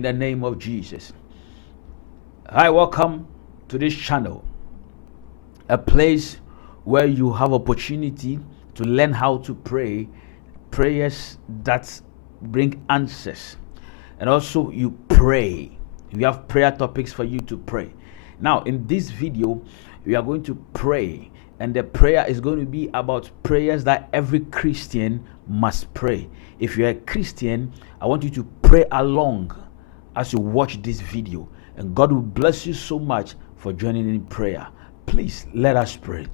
in the name of Jesus. Hi, welcome to this channel, a place where you have opportunity to learn how to pray prayers that bring answers, and also you pray. We have prayer topics for you to pray. Now, in this video, we are going to pray, and the prayer is going to be about prayers that every Christian must pray. If you're a Christian, I want you to pray along as you watch this video, and God will bless you so much for joining in prayer. Please let us pray.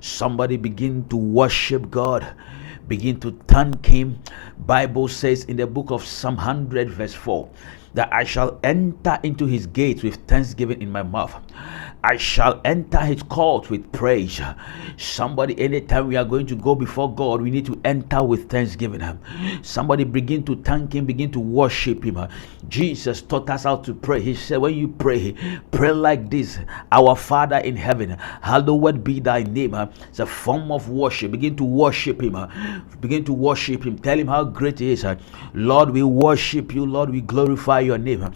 Somebody begin to worship God, begin to thank Him. Bible says in the book of Psalm 100 verse 4 that I shall enter into His gates with thanksgiving in my mouth. I shall enter His court with praise. Somebody, anytime we are going to go before God, we need to enter with thanksgiving. Somebody begin to thank Him, begin to worship Him. Jesus taught us how to pray. He said, when you pray, pray like this: Our Father in heaven, hallowed be thy name. It's a form of worship. Begin to worship Him. Begin to worship Him. Tell Him how great He is. Lord, we worship you. Lord, we glorify your name.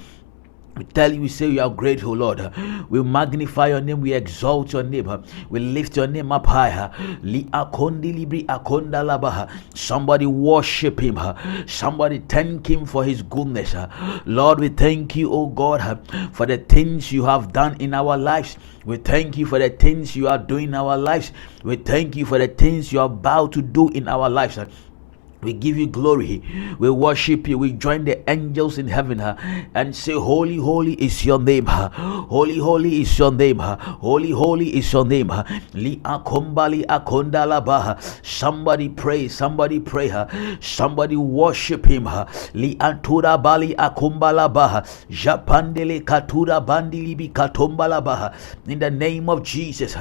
We tell you, we say you are grateful, Lord. We magnify your name, we exalt your name, we lift your name up higher. Somebody worship Him, somebody thank Him for His goodness. Lord, we thank you, oh God, for the things you have done in our lives. We thank you for the things you are doing in our lives. We thank you for the things you are about to do in our lives. We give you glory. We worship you. We join the angels in heaven and say, Holy, holy is your name. Holy, holy is your name. Holy, holy is your name. Somebody pray. Somebody pray. Somebody worship Him. Liantura bali akumbalabaha. Japandele katura bandilibi katombalabaha. In the name of Jesus.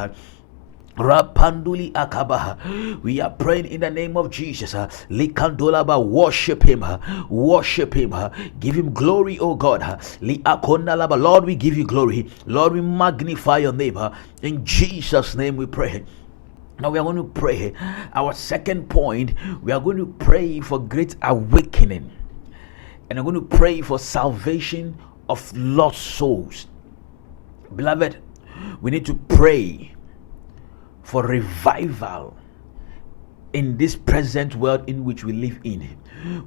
Rapanduli akabaha. We are praying in the name of Jesus. Likandolaba, worship Him. Worship Him. Give Him glory, oh God. Liakondalaba, Lord, we give you glory. Lord, we magnify your name. In Jesus' name we pray. Now we are going to pray. Our second point, we are going to pray for great awakening. And I'm going to pray for salvation of lost souls. Beloved, we need to pray for revival in this present world in which we live in.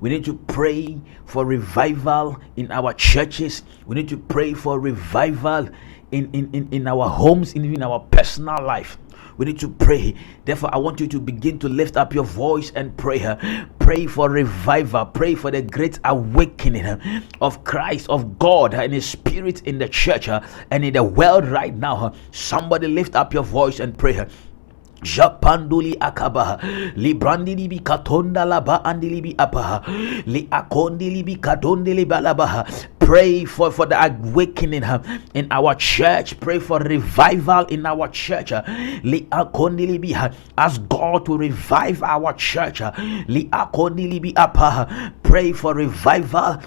We need to pray for revival in our churches. We need to pray for revival in our homes, in our personal life. We need to pray. Therefore, I want you to begin to lift up your voice and pray. Pray for revival. Pray for the great awakening of Christ, of God and His Spirit in the church and in the world right now. Somebody lift up your voice and pray. Japanduli akabaha librandi libi katonda laba andilibi apaha li akondi libi katonde libalabaha. Pray for the awakening in our church. Pray for revival in our church. Li akondi libi, ask God to revive our church. Li akondi libi apaha. Pray for revival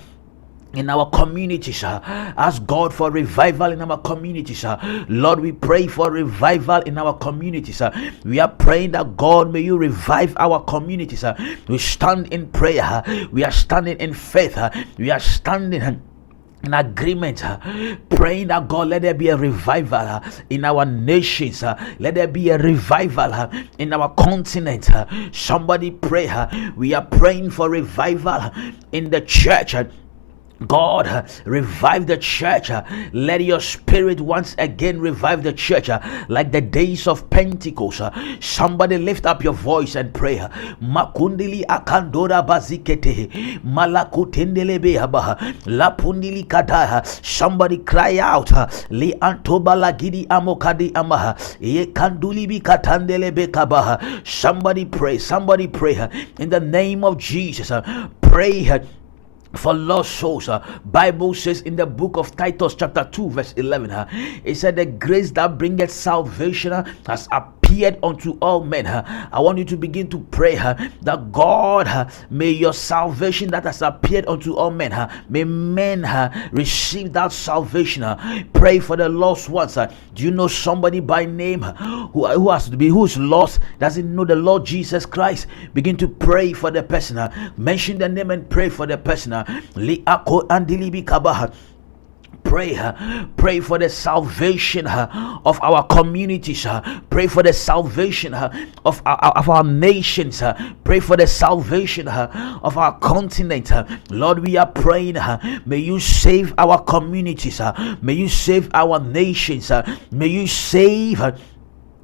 in our communities. Ask God for revival in our communities. Lord, we pray for revival in our communities. We are praying that God, may you revive our communities. We stand in prayer. We are standing in faith. We are standing in agreement, praying that God, let there be a revival in our nations. Let there be a revival in our continent. Somebody pray. We are praying for revival in the church. God, revive the church. Let your Spirit once again revive the church like the days of Pentecost. Somebody lift up your voice and pray. Makundili akandora bazikete malakutendele behabaha lapundili kadaya. Somebody cry out. Li antobala gidi amokadi amaha ye kanduli bi katandele bekabaha. Somebody pray. Somebody pray in the name of Jesus. Pray for lost souls. Bible says in the book of Titus chapter 2 verse 11, it said the grace that bringeth salvation has appeared appeared unto all men. I want you to begin to pray that God, may your salvation that has appeared unto all men, may men receive that salvation. Pray for the lost ones. Do you know somebody by name who's lost, doesn't know the Lord Jesus Christ? Begin to pray for the person. Mention the name and pray for the person. Pray for the salvation of our communities. Pray for the salvation of our nations. Pray for the salvation of our continent. Lord, we are praying. May you save our communities. May you save our nations. May you save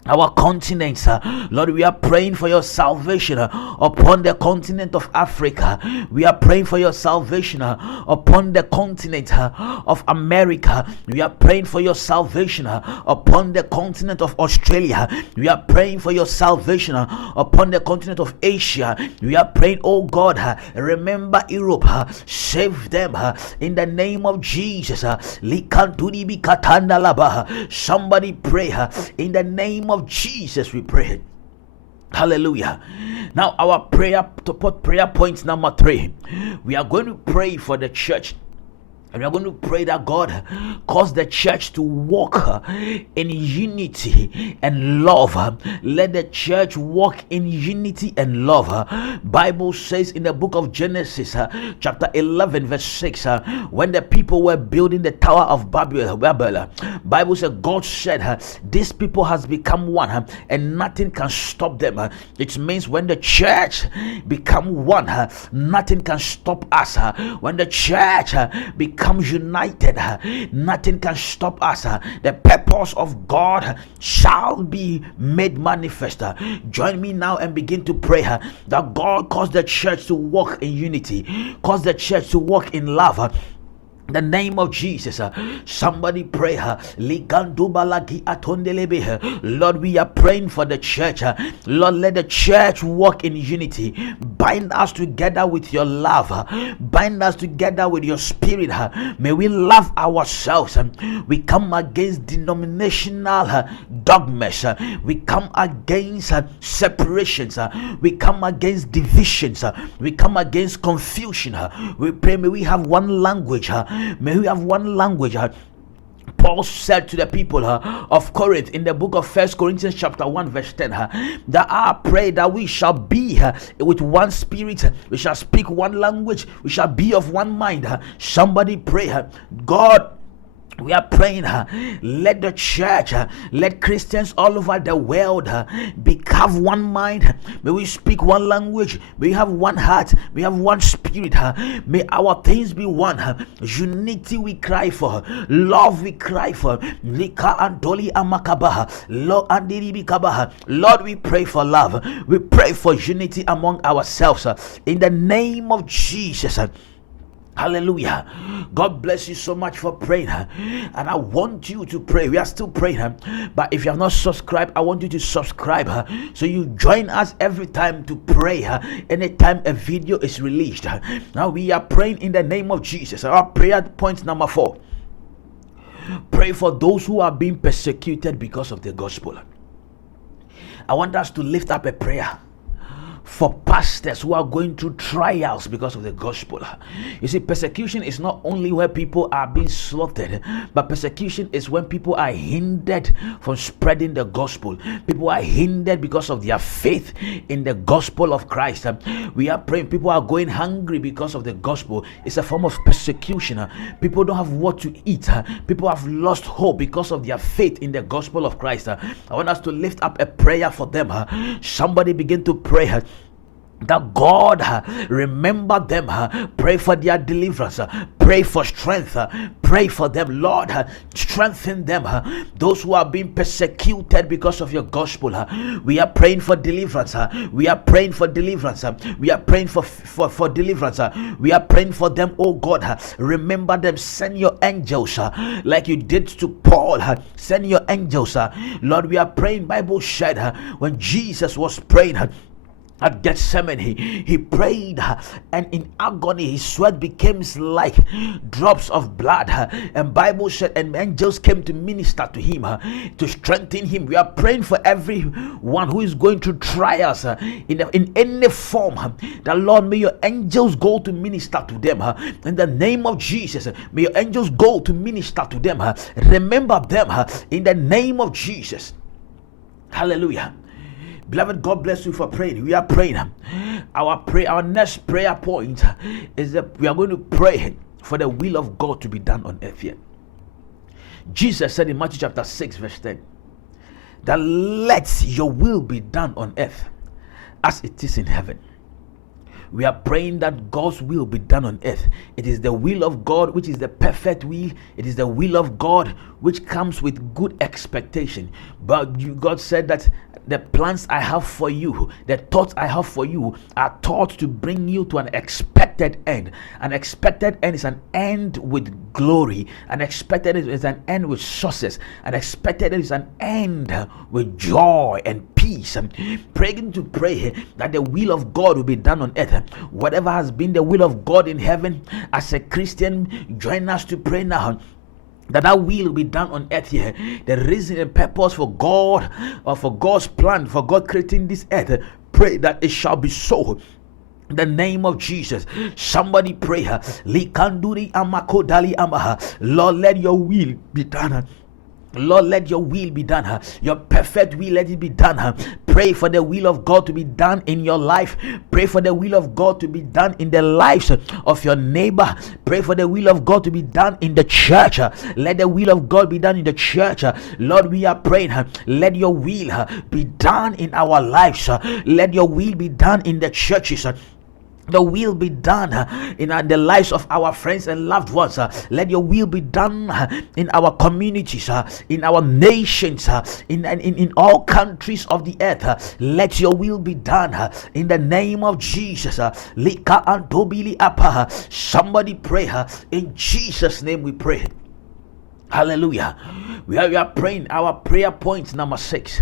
our continents. Lord, we are praying for your salvation upon the continent of Africa. We are praying for your salvation upon the continent of America. We are praying for your salvation upon the continent of Australia. We are praying for your salvation upon the continent of Asia. We are praying, oh God, remember Europe, save them in the name of Jesus. Somebody pray in the name of Jesus, we pray. Hallelujah. Now our prayer point number 3. We are going to pray for the church. And we are going to pray that God cause the church to walk in unity and love. Let the church walk in unity and love. Bible says in the book of Genesis, chapter 11, verse 6, when the people were building the Tower of Babel, Bible says God said, this people has become one and nothing can stop them. It means when the church become one, nothing can stop us. When the church becomes united, nothing can stop us. The purpose of God shall be made manifest. Join me now and begin to pray that God cause the church to walk in unity, cause the church to walk in love. The name of Jesus. Somebody pray. Lord, we are praying for the church. Lord, let the church walk in unity. Bind us together with your love. Bind us together with your spirit. May we love ourselves. We come against denominational dogmas. We come against separations. We come against divisions. We come against confusion. We pray, may we have one language. May we have one language. Paul said to the people of Corinth in the book of 1 Corinthians chapter 1 verse 10 that I pray that we shall be with one spirit, we shall speak one language, we shall be of one mind. Somebody pray, God, we are praying, let the church, let Christians all over the world have one mind. May we speak one language. May we have one heart. May we have one spirit. May our things be one. Unity we cry for. Love we cry for. Lord, we pray for love. We pray for unity among ourselves. In the name of Jesus. Hallelujah. God bless you so much for praying. And I want you to pray. We are still praying. But if you have not subscribed, I want you to subscribe. So you join us every time to pray. Anytime a video is released. Now we are praying in the name of Jesus. Our prayer point number 4. Pray for those who are being persecuted because of the gospel. I want us to lift up a prayer for pastors who are going through trials because of the gospel. You see, persecution is not only where people are being slaughtered, but persecution is when people are hindered from spreading the gospel. People are hindered because of their faith in the gospel of Christ. We are praying, people are going hungry because of the gospel. It's a form of persecution. People don't have what to eat. People have lost hope because of their faith in the gospel of Christ. I want us to lift up a prayer for them. Somebody begin to pray that God remember them, pray for their deliverance, pray for strength, pray for them, Lord, strengthen them, those who are being persecuted because of your gospel. We are praying for deliverance. We are praying for deliverance. We are praying for deliverance. We are praying for them, oh God. Remember them. Send your angels like you did to Paul. Send your angels, Lord. We are praying. Bible said when Jesus was praying, At Gethsemane, he prayed, and in agony his sweat became like drops of blood, and Bible said, and angels came to minister to him, to strengthen him. We are praying for everyone who is going through trials in any form. The Lord, may your angels go to minister to them in the name of Jesus. May your angels go to minister to them. Remember them in the name of Jesus. Hallelujah. Beloved, God bless you for praying. We are praying. Our next prayer point is that we are going to pray for the will of God to be done on earth here. Jesus said in Matthew chapter 6 verse 10 that let your will be done on earth as it is in heaven. We are praying that God's will be done on earth. It is the will of God which is the perfect will. It is the will of God which comes with good expectation. But God said that the plans I have for you, the thoughts I have for you, are thoughts to bring you to an expected end. An expected end is an end with glory. An expected end is an end with success. An expected end is an end with joy and peace. I'm praying to pray that the will of God will be done on earth. Whatever has been the will of God in heaven, as a Christian, join us to pray now that will be done on earth here. The reason and purpose for God, or for God's plan, for God creating this earth, pray that it shall be so. In the name of Jesus, somebody pray. Likanduri amakodali amaha. Lord, let your will be done. Lord, let your will be done. Your perfect will, let it be done. Pray for the will of God to be done in your life. Pray for the will of God to be done in the lives of your neighbor. Pray for the will of God to be done in the church. Let the will of God be done in the church. Lord, we are praying. Let your will be done in our lives. Let your will be done in the churches. The will be done in the lives of our friends and loved ones. Let your will be done in our communities, in our nations, in all countries of the earth. Let your will be done in the name of Jesus. Somebody pray. In Jesus' name we pray. Hallelujah. We are praying our prayer point number 6.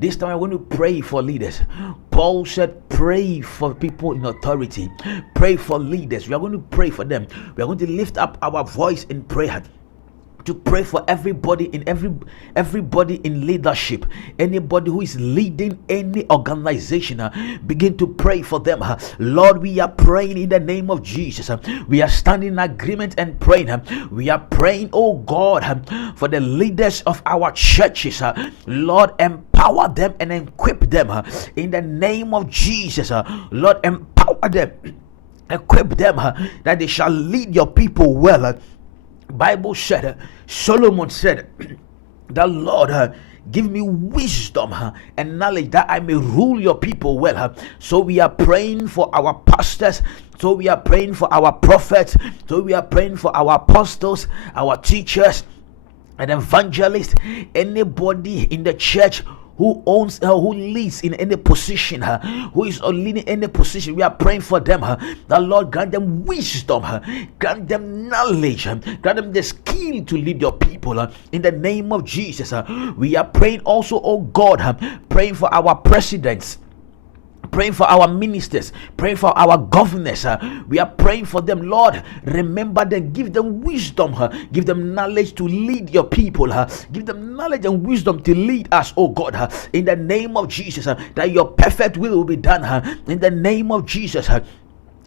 This time I'm going to pray for leaders. Paul said, pray for people in authority. Pray for leaders. We are going to pray for them. We are going to lift up our voice in prayer to pray for everybody in leadership, anybody who is leading any organization. Begin to pray for them. Lord, we are praying in the name of Jesus. We are standing in agreement and praying. We are praying, oh God, for the leaders of our churches. Lord, empower them and equip them in the name of Jesus. Lord, empower them, equip them that they shall lead your people well. Bible said, Solomon said, the Lord, give me wisdom and knowledge that I may rule your people well. So we are praying for our pastors. So we are praying for our prophets. So we are praying for our apostles, our teachers, and evangelists. Anybody in the church who owns, who leads in any position, who is leading any position, we are praying for them. The Lord grant them wisdom, grant them knowledge, grant them the skill to lead your people. In the name of Jesus, we are praying also, oh God, praying for our presidents, praying for our ministers, praying for our governors. We are praying for them. Lord, remember them, give them wisdom, give them knowledge to lead your people, give them knowledge and wisdom to lead us, oh God, in the name of Jesus, that your perfect will be done, in the name of Jesus. I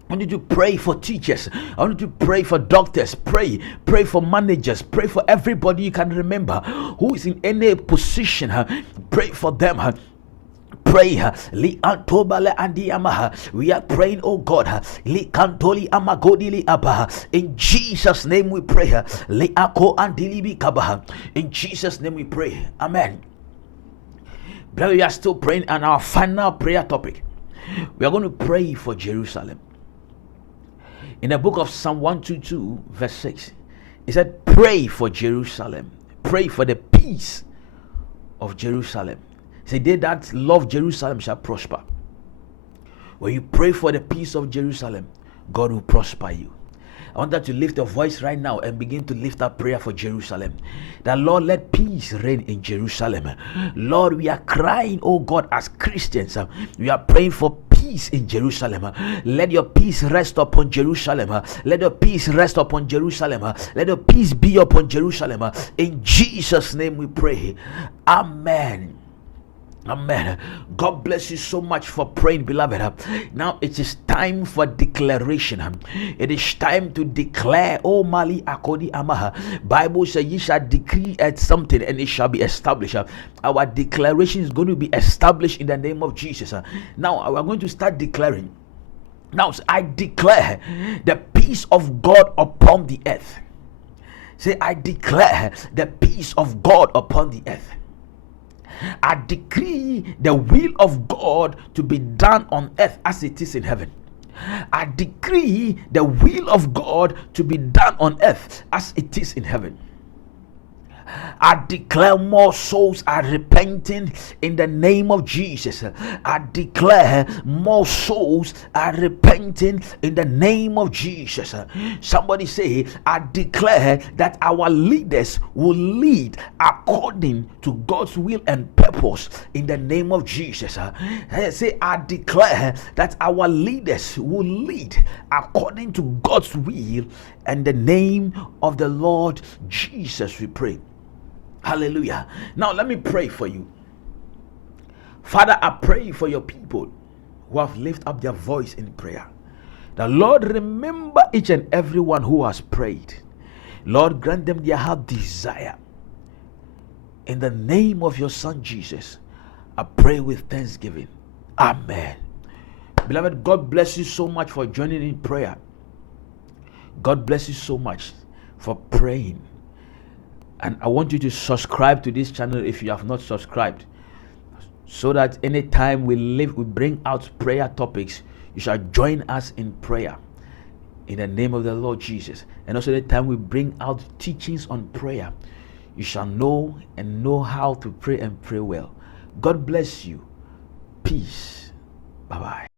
want you to pray for teachers. I want you to pray for doctors. Pray for managers. Pray for everybody you can remember who is in any position. Pray for them. Pray. We are praying, oh God. In Jesus' name we pray. In Jesus' name we pray. Amen. Brother, we are still praying on our final prayer topic. We are going to pray for Jerusalem. In the book of Psalm 122 verse 6, it said, pray for Jerusalem. Pray for the peace of Jerusalem. Say, they that love Jerusalem shall prosper. When you pray for the peace of Jerusalem, God will prosper you. I want that to lift a voice right now and begin to lift up prayer for Jerusalem. That Lord, let peace reign in Jerusalem. Lord, we are crying, oh God, as Christians. We are praying for peace peace in Jerusalem. Let your peace rest upon Jerusalem. Let your peace rest upon Jerusalem. Let your peace be upon Jerusalem. In Jesus' name we pray. Amen. Amen. God bless you so much for praying, beloved. Now it is time for declaration. It is time to declare. Oh Mali Akodi Amaha. Bible says ye shall decree at something and it shall be established. Our declaration is going to be established in the name of Jesus. Now we are going to start declaring. Now I declare the peace of God upon the earth. Say, I declare the peace of God upon the earth. I decree the will of God to be done on earth as it is in heaven. I decree the will of God to be done on earth as it is in heaven. I declare more souls are repenting in the name of Jesus. I declare more souls are repenting in the name of Jesus. Somebody say, I declare that our leaders will lead according to God's will and purpose in the name of Jesus. Say, I declare that our leaders will lead according to God's will and the name of the Lord Jesus we pray. Hallelujah. Now let me pray for you. Father, I pray for your people who have lifted up their voice in prayer. The Lord, remember each and every one who has prayed. Lord, grant them their heart desire. In the name of your Son Jesus, I pray with thanksgiving. Amen. Beloved, God bless you so much for joining in prayer. God bless you so much for praying. And I want you to subscribe to this channel if you have not subscribed, so that anytime we bring out prayer topics, you shall join us in prayer in the name of the Lord Jesus. And also anytime we bring out teachings on prayer, you shall know how to pray and pray well. God bless you. Peace. Bye-bye.